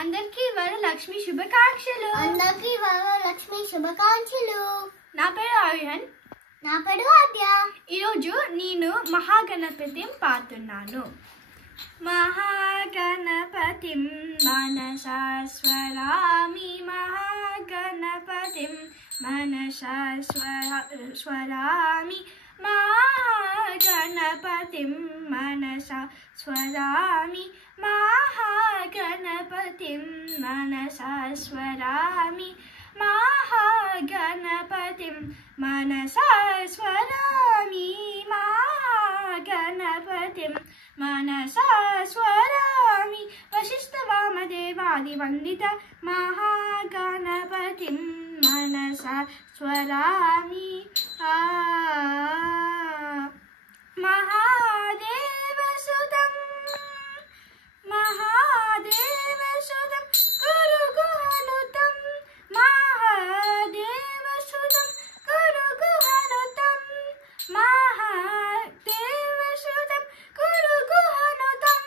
అందరికీ వరలక్ష్మి శుభాకాంక్షలు. అందరికీ వరలక్ష్మి శుభాకాంక్షలు. నా పేరు ఆర్యన్. నా పేరు ఆద్య. ఈరోజు నేను మహాగణపతిం పాడుతున్నాను. మహాగణపతిం మనసా స్మరామి, మహాగణపతిం మనసా స్మరామి, మహాగణపతిం మనసా స్మరామి, మహాగణపతిం మనసా స్మరామి, మహాగణపతిం మనసా స్మరామి, మహాగణపతిం మనసా స్మరామి. వశిష్ఠ వామదేవాది వందిత మహాగణపతిం మనసా స్మరామి. మహాదేవసుతం మహాదేవసుతం గురుగుహనుతం, మహాదేవసుతం గురుగుహనుతం, మహాదేవసుతం గురుగుహనుతం,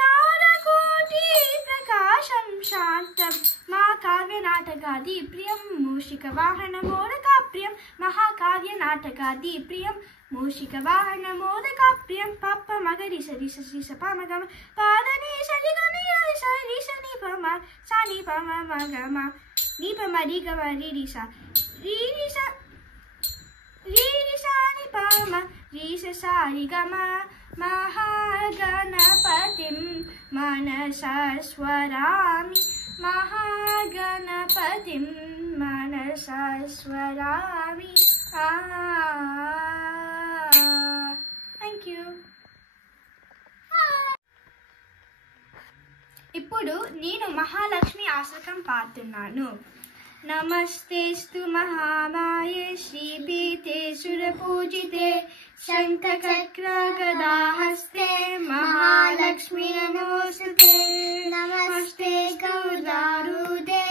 నారకోటి ప్రకాశం శాంతం, మహాకావ్య నాటకాది ప్రియం, మూషిక వాహన మోదకా ప్రియం, మహాకావ్య నాటకాది ప్రియం, మూషిక వాహన మోదకా ప్రియం. పప్ప మగరి సరి సరి సపమగమ పాదని సరి గని సరి సని పమ సని పమ మగమ ని పమ రి గమ రి రి స రి రి స రి రి స ని పమ రి స స రి గమ. మహాగణపతిం మనసా స్మరామి, మహాగణపతిం మనసా స్మరామి. Thank you. ఇప్పుడు నేను మహాలక్ష్మి ఆశ్రకం పాడుతున్నాను. నమస్తేస్తు మహామాయే శ్రీపీతే సురపూజితే శంఖచక్ర గదాహస్తే మహాలక్ష్మి నమోస్తుతే. నమస్తే గౌరారూఢే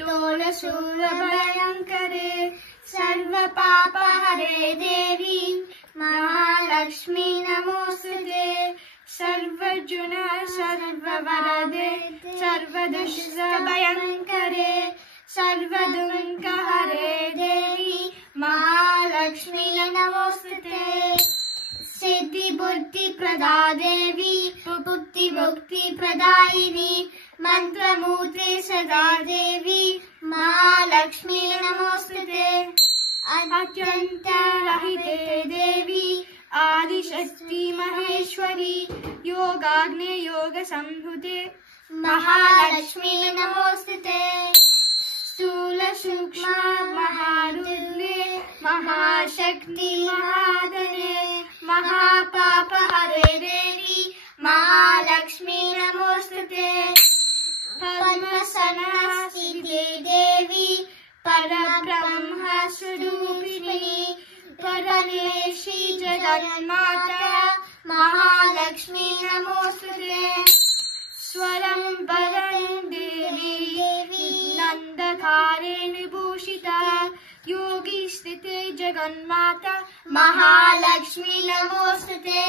తోలశూలభయంకరే సర్వపాపహరే దేవి మహాలక్ష్మి నమోస్తుతే. సర్వజున సర్వవరదే సర్వదుష్భయంకరే సర్వదుఃఖహరే దేవి మహాలక్ష్మి నమోస్తుతే. సిద్ధి బుద్ధి ప్రదా దేవి బుద్ధి ముక్తి ప్రదాయిని మంత్రమూర్తి సదా దేవి మహాలక్ష్మి నమోస్తుతే. అత్యంత రహితే దేవి ఆదిశక్తి మహేశ్వరి యోగాగ్నే యోగ సంభుతే మహాలక్ష్మి నమోస్తుతే. స్థూల సూక్ష్మ మహారుద్రే మహాశక్తి మహాధనే మహాపాపహరే దేవి మహాలక్ష్మి నమోస్తుతే. పద్మసనస్థితే దేవి పరబ్రహ్మ స్వరూపిణి పరమేశి జగన్మాతా మహాలక్ష్మి నమోస్తుతే. స్వరం వరం దేవి నందధారేణ భూషితా योगी स्थिते जगन्माता महालक्ष्मी नमोस्तुते।